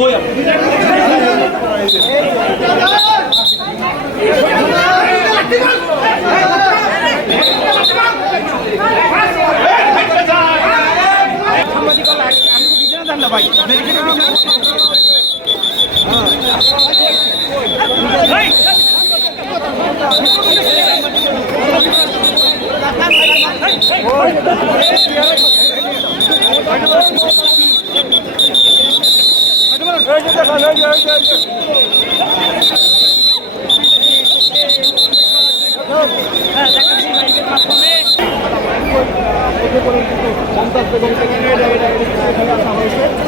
Olha! পঞ্চাশ বেগম থেকে Thank you.